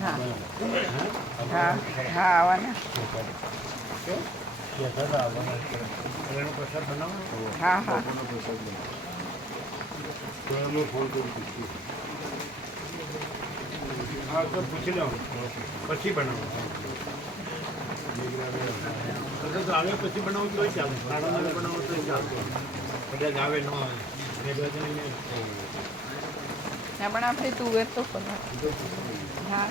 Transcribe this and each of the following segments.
હા હા આવવાના હા. હા હા તો પૂછી લો પછી બનાવો તો આવે પછી બનાવો તો ચાલે બનાવો તો ચાલતો કદાચ આવે ન આવે ના પણ આપણે તુવેર તો ખોલો હા.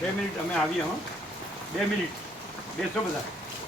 બે મિનિટ અમે આવીએ હો. બે મિનિટ. બેસો બધા.